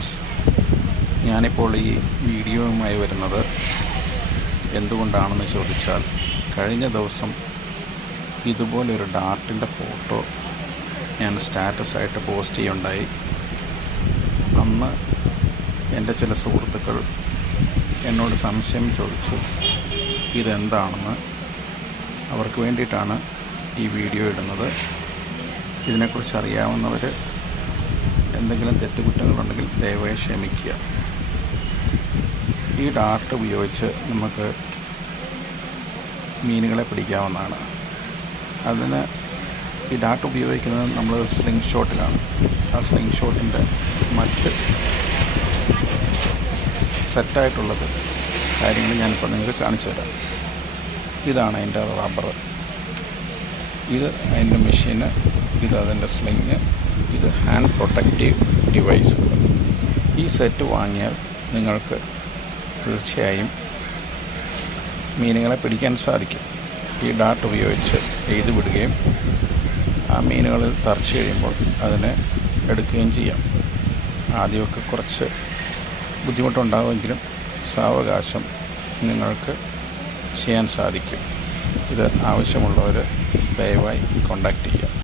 Friends, ഞാനിപ്പോൾ ഈ വീഡിയോയുമായി വരുന്നത് എന്തുകൊണ്ടാണെന്ന് ചോദിച്ചാൽ, കഴിഞ്ഞ ദിവസം ഇതുപോലൊരു ഡാർട്ടിൻ്റെ ഫോട്ടോ ഞാൻ സ്റ്റാറ്റസായിട്ട് പോസ്റ്റ് ചെയ്യുകയുണ്ടായി. അന്ന് എൻ്റെ ചില സുഹൃത്തുക്കൾ എന്നോട് സംശയം ചോദിച്ചു ഇതെന്താണെന്ന്. അവർക്ക് വേണ്ടിയിട്ടാണ് ഈ വീഡിയോ ഇടുന്നത്. ഇതിനെക്കുറിച്ച് അറിയാവുന്നവർ എന്തെങ്കിലും തെറ്റുകുറ്റങ്ങളുണ്ടെങ്കിൽ ദയവായി ക്ഷമിക്കുക. ഈ ഡാർട്ട് ഉപയോഗിച്ച് നമുക്ക് മീനുകളെ പിടിക്കാവുന്നതാണ്. അതിന് ഈ ഡാർട്ട് ഉപയോഗിക്കുന്നത് നമ്മൾ സ്ലിംഗ് ഷോട്ടിലാണ്. ആ സ്ലിംഗ് ഷോട്ടിൻ്റെ മറ്റ് സെറ്റായിട്ടുള്ളത് കാര്യങ്ങൾ ഞാനിപ്പോൾ നിങ്ങൾക്ക് കാണിച്ചു തരാം. ഇതാണ് അതിൻ്റെ റബ്ബർ, ഇത് അതിൻ്റെ മെഷീന്, ഇത് അതിൻ്റെ സ്ലിങ്, ഇത് ഹാൻഡ് പ്രൊട്ടക്റ്റീവ് ഡിവൈസുകൾ. ഈ സെറ്റ് വാങ്ങിയാൽ നിങ്ങൾക്ക് തീർച്ചയായും മീനുകളെ പിടിക്കാൻ സാധിക്കും. ഈ ഡാർട്ട് ഉപയോഗിച്ച് എയ്ത് വിടുകയും ആ മീനുകളിൽ തറച്ചു കഴിയുമ്പോൾ അതിനെ എടുക്കുകയും ചെയ്യാം. ആദ്യമൊക്കെ കുറച്ച് ബുദ്ധിമുട്ടുണ്ടാകുമെങ്കിലും സാവകാശം നിങ്ങൾക്ക് ചെയ്യാൻ സാധിക്കും. ഇത് ആവശ്യമുള്ളവർ ദയവായി കോൺടാക്റ്റ് ചെയ്യുക.